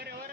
ಬರ್ರಿ ಅವರ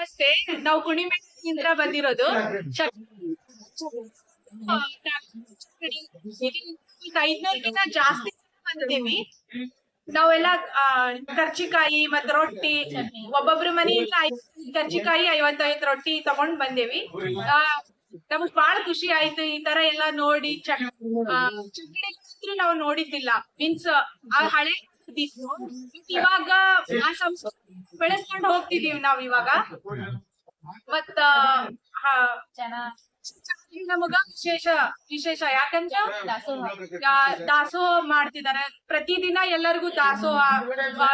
ನಮಸ್ತೆ. ನಾವು ಕುಣಿಮೆಂದ್ರ ಬಂದಿರೋದು ಐದ್ನೂರ್ಗಿಂತ ಜಾಸ್ತಿ ಬಂದಿದ್ದೀವಿ. ನಾವೆಲ್ಲ ಕರ್ಚಿಕಾಯಿ ಮತ್ ರೊಟ್ಟಿ, ಒಬ್ಬೊಬ್ರ ಮನೆಯಿಂದ ಕರ್ಚಿಕಾಯಿ ಐವತ್ತೈದು ರೊಟ್ಟಿ ತಗೊಂಡ್ ಬಂದೇವಿ. ನಮಗ್ ಬಾಳ ಖುಷಿ ಆಯ್ತು ಈ ತರ ಎಲ್ಲ ನೋಡಿ, ಚಕ್ ಚಕ್ಕಡಿ ನಾವು ನೋಡಿದ್ದಿಲ್ಲ. ಮೀನ್ಸ್ ಆ ಹಳೆ ಇವಾಗ ಆ ಸಂಸ್ಕೃತಿ ಬೆಳೆಸ್ಕೊಂಡು ಹೋಗ್ತಿದೀವಿ ನಾವ್ ಇವಾಗ. ಮತ್ತ ನಮಗ ವಿಶೇಷ ವಿಶೇಷ. ಯಾಕಂದ್ರ ದಾಸೋಹ. ಮಾಡ್ತಿದಾರೆ ಪ್ರತಿದಿನ ಎಲ್ಲರಿಗೂ ದಾಸೋಹ.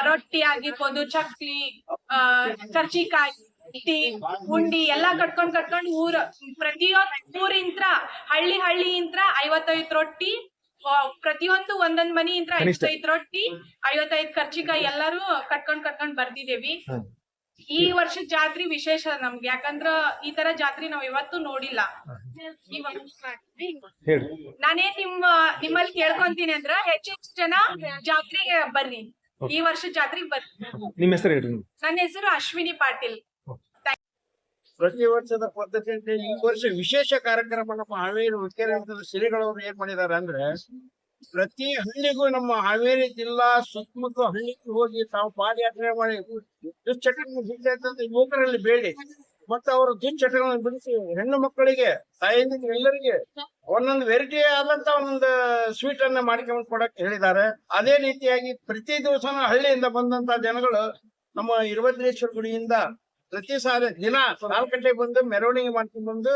ರೊಟ್ಟಿ ಆಗಿರ್ಬೋದು ಚಕ್ಲಿ ಆ ಕರ್ಚಿಕಾಯಿ ಟೀ ಉಂಡಿ ಎಲ್ಲಾ ಕಟ್ಕೊಂಡ್ ಕಟ್ಕೊಂಡ್ ಊರ ಪ್ರತಿಯೊಂದ್ ಊರಿಂತ್ರ ಹಳ್ಳಿ ಹಳ್ಳಿ ಇಂತ್ರ ಐವತ್ತೈದ್ ರೊಟ್ಟಿ ಪ್ರತಿಯೊಂದು ಒಂದೊಂದ್ ಮನಿ ಇಂತ್ರ ಐವತ್ತೈದ್ ರೊಟ್ಟಿ ಐವತ್ತೈದ್ ಕರ್ಚಿಕಾಯಿ ಎಲ್ಲಾರು ಕಟ್ಕೊಂಡ್ ಕಟ್ಕೊಂಡ್ ಬರ್ತಿದೇವಿ ಈ ವರ್ಷ ಜಾತ್ರೆ ವಿಶೇಷ ನಮ್ಗೆ ಯಾಕಂದ್ರ ಈ ತರ ಜಾತ್ರೆ ನಾವ್ ಇವತ್ತು ನೋಡಿಲ್ಲ. ನಾನೇ ನಾನೇನ್ ನಿಮ್ಮ ನಿಮ್ಮಲ್ಲಿ ಕೇಳ್ಕೊಂತೀನಿ ಅಂದ್ರ ಹೆಚ್ಚೆಚ್ಚು ಜನ ಜಾತ್ರೆಗೆ ಬರ್ರಿ. ಈ ವರ್ಷ ಜಾತ್ರೆಗೆ ಬರ್ರಿ. ನನ್ನ ಹೆಸರು ಅಶ್ವಿನಿ ಪಾಟೀಲ್. ಪ್ರತಿ ವರ್ಷದ ಪದ್ಧತಿಯಂತೆ ಈ ವರ್ಷ ವಿಶೇಷ ಕಾರ್ಯಕ್ರಮ ನಮ್ಮ ಹಾವೇರಿ ಹುಕ್ಕೇರಿ ಶ್ರೀಗಳವರು ಏನ್ ಮಾಡಿದಾರೆ ಅಂದ್ರೆ, ಪ್ರತಿ ಹಳ್ಳಿಗೂ ನಮ್ಮ ಹಾವೇರಿ ಜಿಲ್ಲಾ ಸುತ್ತಮುತ್ತ ಹಳ್ಳಿಗೂ ಹೋಗಿ ತಾವು ಪಾದಯಾತ್ರೆ ಮಾಡಿ ದುಶ್ಚಟಗಳನ್ನು ಯುವಕರಲ್ಲಿ ಬೇಡಿ. ಮತ್ತೆ ಅವರು ದುಶ್ಚಟಗಳನ್ನು ಬಿಡಿಸಿ ಹೆಣ್ಣು ಮಕ್ಕಳಿಗೆ ತಾಯಂದಿಗೆ ಎಲ್ಲರಿಗೆ ಒಂದೊಂದು ವೆರೈಟಿ ಆದಂತ ಒಂದೊಂದು ಸ್ವೀಟ್ ಅನ್ನ ಮಾಡಿಕೊಂಡು ಕೊಡಕ್ ಹೇಳಿದ್ದಾರೆ. ಅದೇ ರೀತಿಯಾಗಿ ಪ್ರತಿ ದಿವಸನೂ ಹಳ್ಳಿಯಿಂದ ಬಂದಂತ ಜನಗಳು ನಮ್ಮ ಇರುವದ್ರೇಶ್ವರ ಗುಡಿಯಿಂದ ಪ್ರತಿ ಸಾರಿ ದಿನ ನಾಲ್ಕು ಗಂಟೆ ಬಂದು ಮೆರವಣಿಗೆ ಮಾಡ್ಕೊಂಡು ಬಂದು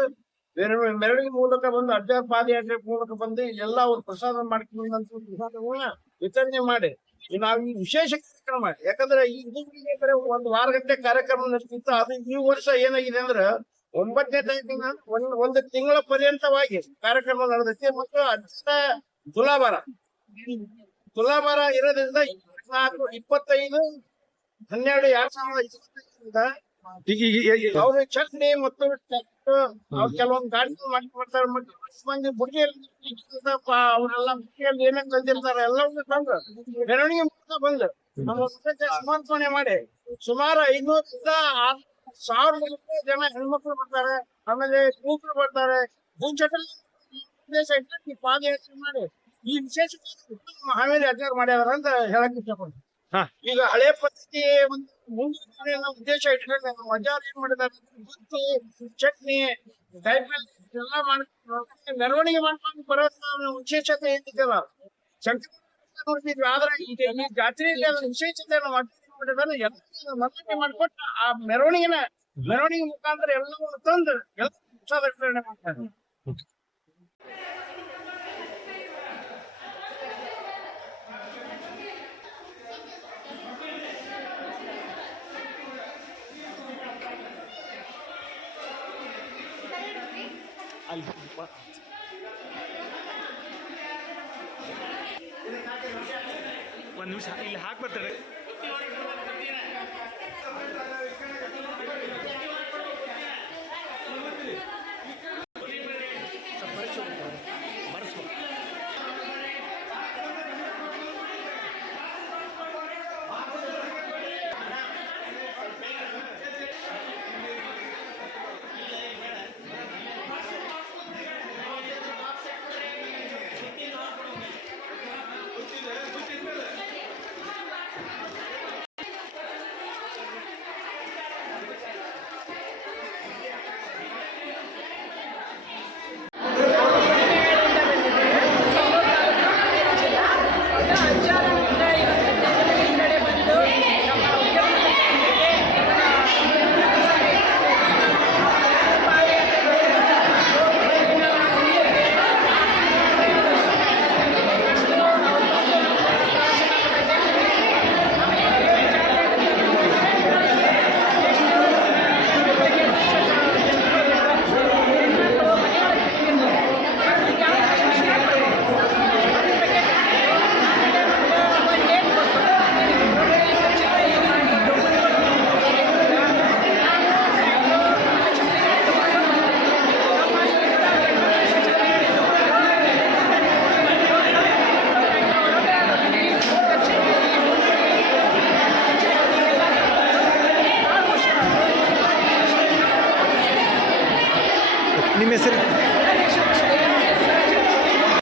ಮೆರವ- ಮೆರವಣಿಗೆ ಮೂಲಕ ಬಂದು ಅಡ್ಡ ಪಾದಯಾತ್ರೆ ಮೂಲಕ ಬಂದು ಎಲ್ಲ ಅವ್ರು ಪ್ರಸಾದ ಮಾಡ್ಕೊಂಡು ಬಂದಂತ ಪ್ರಸಾದವನ್ನ ವಿತರಣೆ ಮಾಡಿ. ನಾವು ಈ ವಿಶೇಷ ಕಾರ್ಯಕ್ರಮ, ಯಾಕಂದ್ರೆ ಈ ಬರೀ ಒಂದು ವಾರ ಗಂಟೆ ಕಾರ್ಯಕ್ರಮ ನಡೆಸಿತ್ತು ಅದು ಈ ವರ್ಷ ಏನಾಗಿದೆ ಅಂದ್ರೆ ಒಂಬತ್ತನೇ ತಾರೀಕಿನ ಒಂದ್, ಒಂದು ತಿಂಗಳ ಪರ್ಯಂತವಾಗಿ ಕಾರ್ಯಕ್ರಮ ನಡೆದೈತಿ ಮತ್ತು ಅಡ್ಡ ತುಲಾಭಾರ ತುಲಾಭಾರ ಇರೋದ್ರಿಂದ ಇಪ್ಪತ್ತೈದು, ಹನ್ನೆರಡು, ಎರಡ್ ಸಾವಿರದ ಇಪ್ಪತ್ತೈದರಿಂದ ಈಗ- ಚಟ್ನಿ ಮತ್ತು ಕೆಲವೊಂದು ಗಾಡಿ ಮಾಡ್ತಾರೆ ಮತ್ತು ಎಷ್ಟು ಮಂದಿ ಬುಟ್ಟಿಯಲ್ಲಿ ಅವರೆಲ್ಲ ಬುಟ್ಟಿಯಲ್ಲಿ ಏನೇನ್ ತಂದಿರ್ತಾರೆ ಎಲ್ಲವನ್ನೂ ತಂದು ಮೆರವಣಿಗೆ ಮಾಡ್ತಾ ಬಂದು ನಮ್ಮ ಸಮರ್ಪಣೆ ಮಾಡಿ. ಸುಮಾರು ಐನೂರಿಂದ ಆರ್ ಸಾವಿರ ಜನ ಹೆಣ್ಮಕ್ಳು ಬರ್ತಾರೆ ಆಮೇಲೆ ಕೂಕರು ಬರ್ತಾರೆ. ಈ ಪಾದಯಾತ್ರೆ ಮಾಡಿ ಈ ವಿಶೇಷ ಮಹಾವೀರ ಹಾವೇರಿ ಅಡ್ಡಾರ್ ಮಾಡ್ಯಾರ ಅಂತ ಹೇಳಕ್ ಇಷ್ಟಪಡ್ತೀನಿ. ಹಾ. ಈಗ ಹಳೆ ಪದ್ಧತಿ ಒಂದು ಉದ್ದೇಶ ಇಟ್ಕೊಂಡು ಅಜ್ಜಾರು ಏನ್ ಮಾಡಿದಾರೆ ಬುತ್ತಿ ಚಟ್ನಿ ಎಲ್ಲ ಮಾಡ್ಕೊಂಡು ಮೆರವಣಿಗೆ ಮಾಡ್ಕೊಂಡು ಬರೋದು. ವಿಶೇಷತೆ ಏನಿದೆಯಲ್ಲ ಶಂಕರ ನೋಡ್ತಿದ್ವಿ ಆದ್ರೆ ಈಗ ಈ ಜಾತ್ರೆಯಲ್ಲಿ ಅದ್ರ ವಿಶೇಷತೆ ನಮ್ಮ ಅಜ್ಜ ಏನ್ ಮಾಡಿದಾರೆ ಎಲ್ಲ ಮನ್ನಣೆ ಮಾಡ್ಕೊಟ್ಟು ಆ ಮೆರವಣಿಗೆನ ಮೆರವಣಿಗೆ ಮುಖಾಂತರ ಎಲ್ಲವನ್ನು ತಂದು ಎಲ್ಲ ವಿತರಣೆ ಮಾಡ್ತಾರೆ ಒಂದ್ ನಿಮಿಷ ಇಲ್ಲಿ ಹಾಕ್ ಬರ್ತಾರೆ